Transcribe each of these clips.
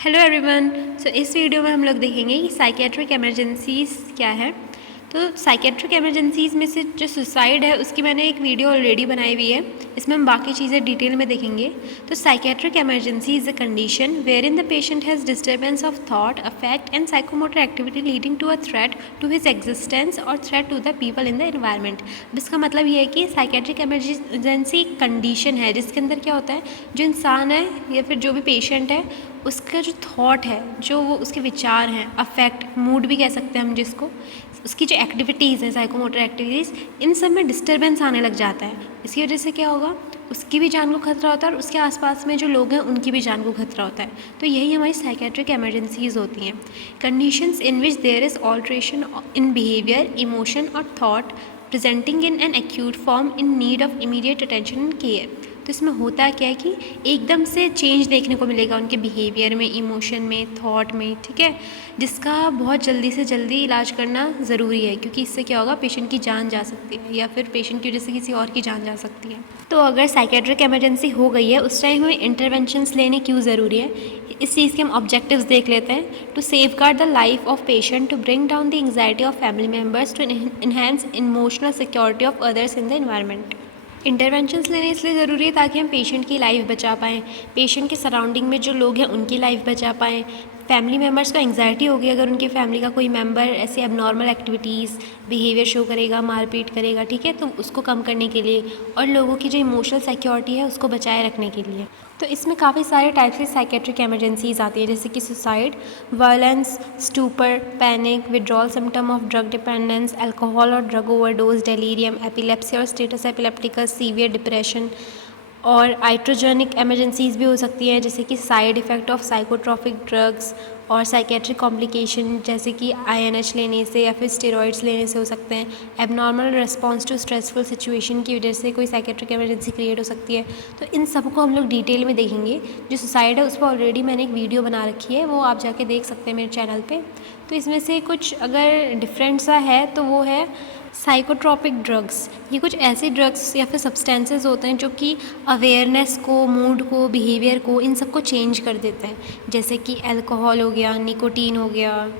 Hello everyone. सो इस video में हम लोग देखेंगे कि साइकेट्रिक इमरजेंसीज़ क्या है। तो साइकेट्रिक इमरजेंसीज़ में से जो सुसाइड है उसकी मैंने एक वीडियो ऑलरेडी बनाई हुई है, इसमें हम बाकी चीज़ें डिटेल में देखेंगे। तो psychiatric emergency is a condition where in the patient has disturbance of thought, affect and psychomotor activity leading to a threat to his existence और threat to the people in the environment. इसका मतलब ये है कि psychiatric emergency condition है जिसके अंदर क्या होता है, जो इंसान है या फिर जो भी पेशेंट है उसका जो थॉट है, जो वो उसके विचार हैं, अफेक्ट, मूड भी कह सकते हैं हम जिसको, उसकी जो एक्टिविटीज़ हैं, साइकोमोटर एक्टिविटीज़, इन सब में डिस्टर्बेंस आने लग जाता है। इसकी वजह से क्या होगा, उसकी भी जान को खतरा होता है और उसके आसपास में जो लोग हैं उनकी भी जान को खतरा होता है। तो यही हमारी साइकेट्रिक इमरजेंसीज़ होती हैं, conditions in which there is alteration in behaviour, emotion और thought presenting in an acute form in need of immediate attention and care. तो इसमें होता क्या है कि एकदम से चेंज देखने को मिलेगा उनके बिहेवियर में, इमोशन में, थॉट में, ठीक है, जिसका बहुत जल्दी से जल्दी इलाज करना ज़रूरी है, क्योंकि इससे क्या होगा, पेशेंट की जान जा सकती है या फिर पेशेंट की वजह से किसी और की जान जा सकती है। तो अगर साइकेट्रिक इमरजेंसी हो गई है उस टाइम हमें इंटरवेंशंस लेने क्यों ज़रूरी है, इस चीज़ के हम ऑब्जेक्टिव्स देख लेते हैं। To safeguard the life of patient, to bring down the anxiety of family members, to enhance emotional security of others in the environment. Interventions लेने इसलिए ज़रूरी है ताकि हम पेशेंट की लाइफ बचा पाएँ, पेशेंट के सराउंडिंग में जो लोग हैं उनकी लाइफ बचा पाएँ। फैमिली मेम्बर्स को एंग्जाइटी होगी अगर उनकी फैमिली का कोई मेम्बर ऐसे एबनॉर्मल एक्टिविटीज़, बिहेवियर शो करेगा, मारपीट करेगा, ठीक है, तो उसको कम करने के लिए, और लोगों की जो इमोशनल सिक्योरिटी है उसको बचाए रखने के लिए। तो इसमें काफ़ी सारे टाइप्स की साइकेट्रिक इमरजेंसीज आती है, जैसे कि suicide, violence, stupor, panic, withdrawal symptom of drug dependence, alcohol और ड्रग ओवरडोज, डेलीरियम, एपिलेप्सी और स्टेटस एपिलेप्टिकस, सीवियर डिप्रेशन, और आइट्रोजेनिक इमरजेंसीज भी हो सकती हैं, जैसे कि side effect of psychotropic drugs और साइकेट्रिक कॉम्प्लिकेशन, जैसे कि आईएनएच लेने से या फिर स्टेरॉइड्स लेने से हो सकते हैं। Abnormal response to stressful situation की वजह से कोई साइकेट्रिक इमरजेंसी क्रिएट हो सकती है। तो इन सबको हम लोग डिटेल में देखेंगे। जो सुसाइड है उस पर ऑलरेडी मैंने एक वीडियो बना रखी है, वो आप जाके देख सकते हैं मेरे चैनल पे। तो इसमें से कुछ अगर डिफरेंट सा है तो वो है साइकोट्रॉपिक ड्रग्स। ये कुछ ऐसे ड्रग्स या फिर सब्सटेंसेस होते हैं जो कि अवेयरनेस को, मूड को, बिहेवियर को, इन सब को चेंज कर देते हैं, जैसे कि अल्कोहल हो गया, निकोटीन हो गया,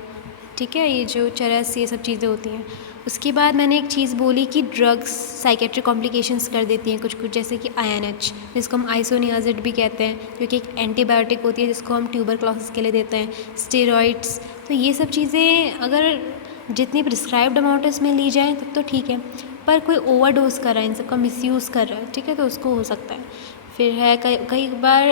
ठीक है, ये जो चरस, ये सब चीज़ें होती हैं। उसके बाद मैंने एक चीज़ बोली कि ड्रग्स साइकेट्रिक कॉम्प्लिकेशंस कर देती हैं कुछ कुछ, जैसे कि आईएनएच, जिसको हम आइसोनियाज़िड भी कहते हैं, जो कि एक एंटीबायोटिक होती है जिसको हम ट्यूबरक्लोसिस के लिए देते हैं, स्टेरॉइड्स। तो ये सब चीज़ें अगर जितनी प्रिस्क्राइब्ड अमाउंट इसमें ली जाए तब तो ठीक है, पर कोई ओवरडोज कर रहा है, इन सब का मिसयूज़ कर रहा है, ठीक है, तो उसको हो सकता है। फिर है कई बार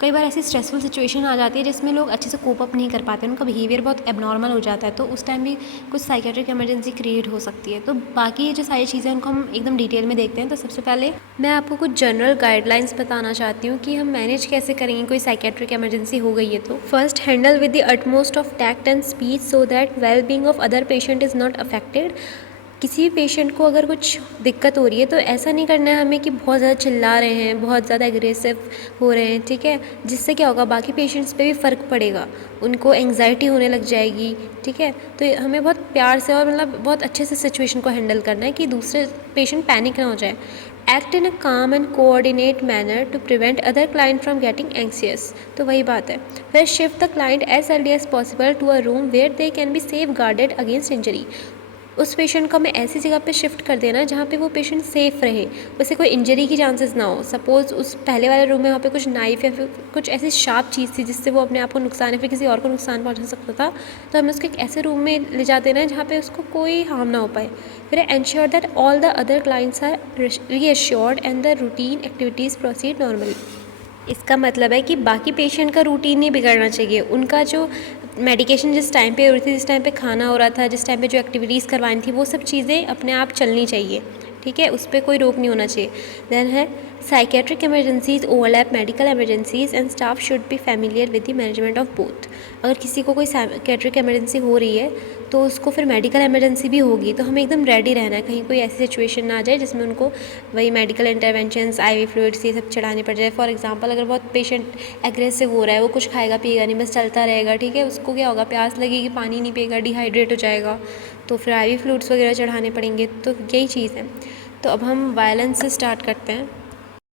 कई बार ऐसी स्ट्रेसफुल सिचुएशन आ जाती है जिसमें लोग अच्छे से कोप अप नहीं कर पाते, उनका बिहेवियर बहुत एबनॉर्मल हो जाता है, तो उस टाइम भी कुछ साइकेट्रिक इमरजेंसी क्रिएट हो सकती है। तो बाकी ये जो सारी चीज़ें उनको हम एकदम डिटेल में देखते हैं। तो सबसे पहले मैं आपको कुछ जनरल गाइडलाइंस बताना चाहती हूँ कि हम मैनेज कैसे करेंगे कोई साइकेट्रिक इमरजेंसी हो गई है। तो first, handle with the utmost of tact and speech so that well being of other patient is not affected. किसी भी पेशेंट को अगर कुछ दिक्कत हो रही है तो ऐसा नहीं करना है हमें कि बहुत ज़्यादा चिल्ला रहे हैं, बहुत ज़्यादा एग्रेसिव हो रहे हैं, ठीक है, जिससे क्या होगा, बाकी पेशेंट्स पे भी फ़र्क पड़ेगा, उनको एंग्जाइटी होने लग जाएगी, ठीक है। तो हमें बहुत प्यार से और मतलब बहुत अच्छे से सिचुएशन को हैंडल करना है कि दूसरे पेशेंट पैनिक ना हो जाए। Act in a calm and coordinate manner to prevent other client from getting anxious. तो वही बात है, फिर shift the client as early as possible to a room where they can be safeguarded against injury. उस patient को हमें ऐसी जगह पे शिफ्ट कर देना जहाँ पे वो पेशेंट सेफ़ रहे, उसे कोई इंजरी की चांसेस ना हो। सपोज़ उस पहले वाले रूम में वहाँ पे कुछ नाइफ या फिर कुछ ऐसी शार्प चीज़ थी जिससे वो अपने आप को नुकसान या फिर किसी और को नुकसान पहुँचा सकता था, तो हमें उसको एक ऐसे रूम में ले जा देना है जहाँ पे उसको कोई हार्म ना हो पाए। फिर ensure that all the other clients are reassured and the routine activities proceed normally. इसका मतलब है कि बाकी पेशेंट का रूटीन नहीं बिगड़ना चाहिए, उनका जो मेडिकेशन जिस टाइम पे हो रही थी, जिस टाइम पे खाना हो रहा था, जिस टाइम पे जो एक्टिविटीज़ करवानी थी, वो सब चीज़ें अपने आप चलनी चाहिए, ठीक है, उस पर कोई रोक नहीं होना चाहिए। देन है psychiatric emergencies overlap medical emergencies and staff should be familiar with the management of both. अगर किसी को कोई साइकेट्रिक इमरजेंसी हो रही है तो उसको फिर मेडिकल इमरजेंसी भी होगी, तो हमें एकदम रेडी रहना है, कहीं कोई ऐसी सिचुएशन ना आ जाए जिसमें उनको वही मेडिकल इंटरवेंशंस, आईवी फ्लूइड्स, ये सब चढ़ाने पड़ जाए। फॉर एग्जांपल, अगर बहुत पेशेंट एग्रेसिव हो रहा है, वो कुछ खाएगा पिएगा नहीं, बस चलता रहेगा, ठीक है, उसको क्या होगा, प्यास लगेगी, पानी नहीं पिएगा, डिहाइड्रेट हो जाएगा, तो फिर आईवी फ्लूइड्स वगैरह चढ़ाने पड़ेंगे। तो यही चीज़ है। तो अब हम वायलेंस से स्टार्ट करते हैं।